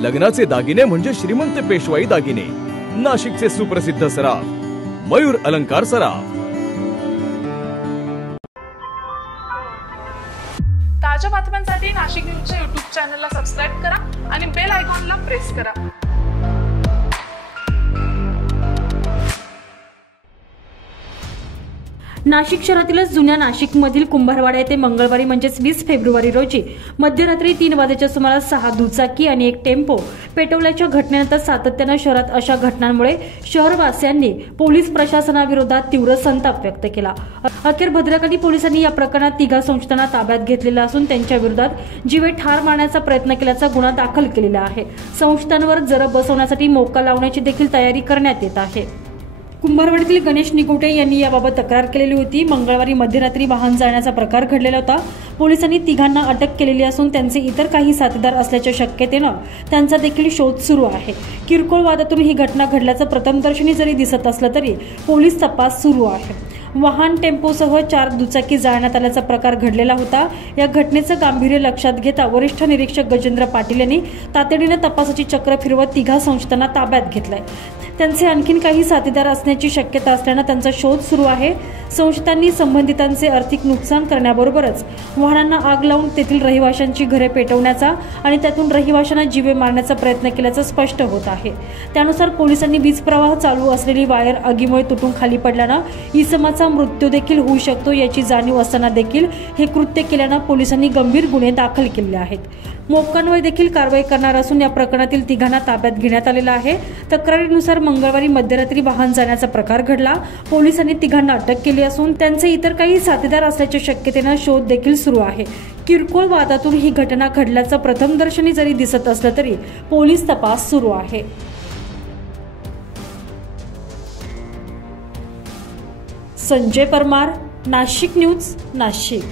लग्नाचे दागिने म्हणजे श्रीमंत पेशवाई दागिने, नाशिकचे सुप्रसिद्ध सराफ मयूर अलंकार सराफ। ताज्या बातम्यांसाठी नाशिक न्यूजच्या YouTube चॅनलला सबस्क्राइब करा आणि बेल आयकॉनला प्रेस करा। नाशिक शहरातीलच जुन्या नाशिकमधील कुंभारवाडा येथे मंगळवारी म्हणजेच 20 फेब्रुवारी रोजी मध्यरात्री 3 वाजेच्या सुमारास 6 दुचाकी आणि एक टेम्पो पेटवल्याच्या घटनेनंतर सातत्याने शहरात अशा घटनांमुळे शहरवासियांनी पोलीस प्रशासनाविरोधात तीव्र संताप व्यक्त केला। अखेर भद्रकाली पोलिसांनी या प्रकरणात तिघा संशयितांना ताब्यात घेतलेला असून त्यांच्या विरोधात जीवे ठार मारण्याचा प्रयत्न केल्याचा गुन्हा दाखल केलेला आहे। संशयितांवर जरब बसवण्यासाठी मोक्का लावण्याची देखील तयारी करण्यात येत आहे। कुंभारवाडीतील गणेश निकोटे यांनी याबाबत तक्रार केलेली होती। मंगळवारी मध्यरात्री वाहन जाळण्याचा प्रकार घडलेला होता। पोलिसांनी तिघांना अटक केलेली असून त्यांचे इतर काही साथीदार असल्याच्या शक्यतेनं त्यांचा देखील शोध सुरू आहे। किरकोळ वादातून ही घटना घडल्याचं प्रथमदर्शनी जरी दिसत असलं तरी पोलीस तपास सुरू आहे। वाहन टेम्पोसह 4 दुचाकी जाळण्यात आल्याचा प्रकार घडलेला होता। या घटनेचं गांभीर्य लक्षात घेता वरिष्ठ निरीक्षक गजेंद्र पाटील यांनी तातडीने तपासाची चक्र फिरवत तिघा संशयितांना ताब्यात घेतलंय। त्यांचे आणखीन काही साथीदार असण्याची शक्यता असल्यानं त्यांचा शोध सुरू आहे। संशयितांनी संबंधितांचे आर्थिक नुकसान करण्याबरोबरच वाहनांना आग लावून तेथील रहिवाशांची घरे पेटवण्याचा आणि त्यातून रहिवाशांना जीवे मारण्याचा प्रयत्न केल्याचं स्पष्ट होत आहे। त्यानुसार पोलिसांनी वीज प्रवाह चालू असलेली वायर आगीमुळे तुटून खाली पडल्यानं इसमाचा मृत्यू देखील होऊ शकतो याची जाणीव असताना देखील हे कृत्य केल्यानं पोलिसांनी गंभीर गुन्हे दाखल केले आहेत। मोक्कांवर देखील कारवाई करणार असून या प्रकरणातील तिघांना ताब्यात घेण्यात आलेला आहे। तक्रारीनुसार मंगळवारी मध्यरात्री वाहन जाण्याचा प्रकार घडला। पोलिसांनी तिघांना अटक केली असून त्यांचे इतर काही साथीदार असल्याच्या शक्यतेनं शोध देखील सुरू आहे। किरकोळ वादातून ही घटना घडल्याचं प्रथमदर्शनी जरी दिसत असलं तरी पोलीस तपास सुरू आहे। संजय परमार, नाशिक न्यूज, नाशिक।